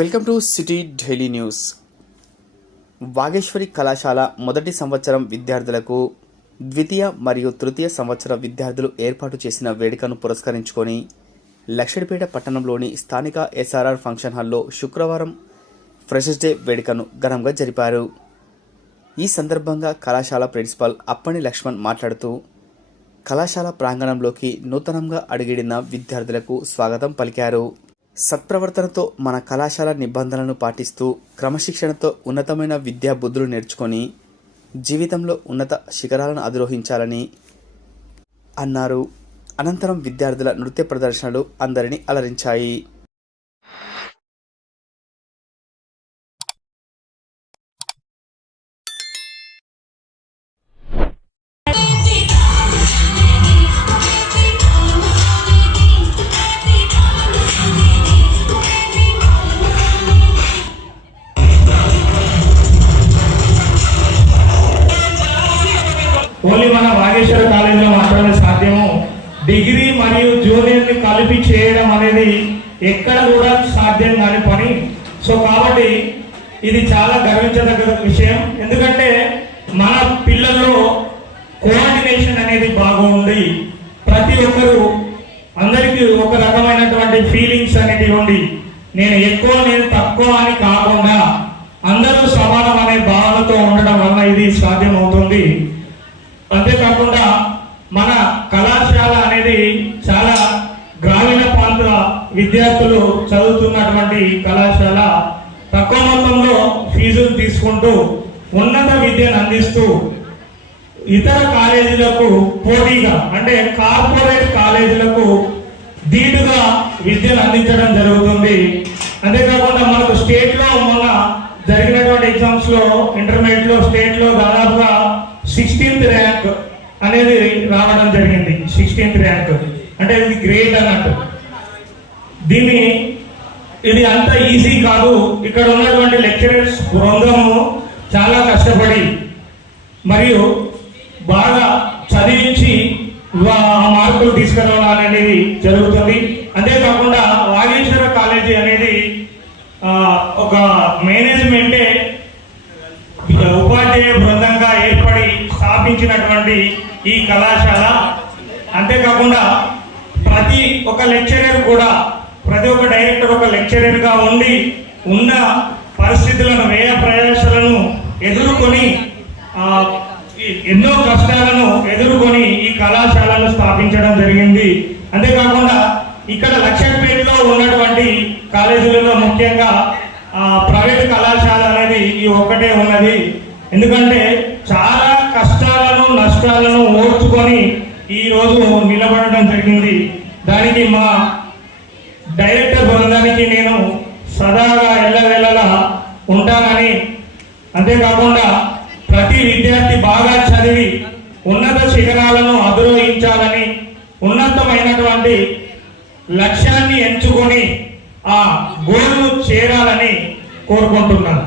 Welcome to city daily news. Vageshwari కళాశాల మొదటి సంవత్సరం విద్యార్థులకు ద్వితీయ మరియు తృతీయ సంవత్సర విద్యార్థులు ఏర్పాటు చేసిన వేడుకను పురస్కరించుకొని లక్షడిపేట పట్టణంలోని స్థానిక ఎస్ఆర్ఆర్ ఫంక్షన్ హాల్లో శుక్రవారం ఫ్రెషర్స్ డే వేడుకను ఘనంగా జరిపారు. ఈ సందర్భంగా కళాశాల ప్రిన్సిపల్ అప్పని లక్ష్మణ్ మాట్లాడుతూ కళాశాల ప్రాంగణంలోకి నూతనంగా అడుగిడిన విద్యార్థులకు స్వాగతం పలికారు. సత్ప్రవర్తనతో మన కళాశాల నిబంధనలను పాటిస్తూ క్రమశిక్షణతో ఉన్నతమైన విద్యా బుద్ధులు నేర్చుకొని జీవితంలో ఉన్నత శిఖరాలను అధిరోహించాలని అన్నారు. అనంతరం విద్యార్థుల నృత్య ప్రదర్శనలు అందరినీ అలరించాయి. ఓన్లీ మన వాగేశ్వర కాలేజీలో మాత్రమే సాధ్యము. డిగ్రీ మరియు జూనియర్ని కలిపి చేయడం అనేది ఎక్కడ కూడా సాధ్యం కాని పని. సో కాబట్టి ఇది చాలా గర్వించదగ్గ విషయం. ఎందుకంటే మన పిల్లల్లో కోఆర్డినేషన్ అనేది బాగుంది. ప్రతి ఒక్కరు అందరికీ ఒక రకమైనటువంటి ఫీలింగ్స్ అనేటివి ఉండి నేను ఎక్కువ నేను తక్కువ అని కాకుండా అందరూ సమానం అనే భావనతో ఉండడం వల్ల ఇది సాధ్యం అవుతుంది. అంతేకాకుండా మన కళాశాల అనేది చాలా గ్రామీణ ప్రాంత విద్యార్థులు చదువుతున్నటువంటి కళాశాల. తక్కువ మొత్తంలో ఫీజులు తీసుకుంటూ ఉన్నత విద్యను అందిస్తూ ఇతర కాలేజీలకు పోటీగా అంటే కార్పొరేట్ కాలేజీలకు ధీటుగా విద్యను అందించడం జరుగుతుంది. అంతేకాకుండా మనకు స్టేట్లో మొన్న జరిగినటువంటి ఎగ్జామ్స్ లో ఇంటర్మీడియట్ లో స్టేట్ లో దాదాపుగా 16th ర్యాంక్ అనేది రావడం జరిగింది. 16th ర్యాంక్ అంటే ఇది గ్రేట్ అన్నట్టు. ఇది అంత ఈజీ కాదు. ఇక్కడ ఉన్నటువంటి లెక్చరర్స్ బృందము చాలా కష్టపడి మరియు బాగా చదివించి ఆ మార్కులు తీసుకురావడం అనేది జరుగుతుంది. అంతేకాకుండా వాగేశ్వర కాలేజీ అనేది ఒక మేనేజ్మెంటే ఉపాధ్యాయ బృందంగా ఏర్పడి స్థాపించినటువంటి ఈ కళాశాల. అంతేకాకుండా ప్రతి ఒక్క లెక్చరర్ కూడా ప్రతి ఒక్క డైరెక్టర్ ఒక లెక్చరర్గా ఉండి ఉన్న పరిస్థితులను వ్యయ ప్రయాసాలను ఎదుర్కొని ఎన్నో కష్టాలను ఎదుర్కొని ఈ కళాశాలను స్థాపించడం జరిగింది. అంతేకాకుండా ఇక్కడ లక్షపేటలో ఉన్నటువంటి కాలేజీలలో ముఖ్యంగా ప్రైవేట్ కళాశాల అనేది ఈ ఒక్కటే ఉన్నది. ఎందుకంటే చాలా కష్టాలను నష్టాలను ఓర్చుకొని ఈ రోజు నిలబడడం జరిగింది. దానికి మా డైరెక్టర్ బృందానికి నేను సదాగా ఎల్లవేళలా ఉంటానని, అంతేకాకుండా ప్రతి విద్యార్థి బాగా చదివి ఉన్నత శిఖరాలను అధిరోహించాలని ఉన్నతమైనటువంటి లక్ష్యాన్ని ఎంచుకొని ఆ గోల్ను చేరాలని కోరుకుంటున్నాను.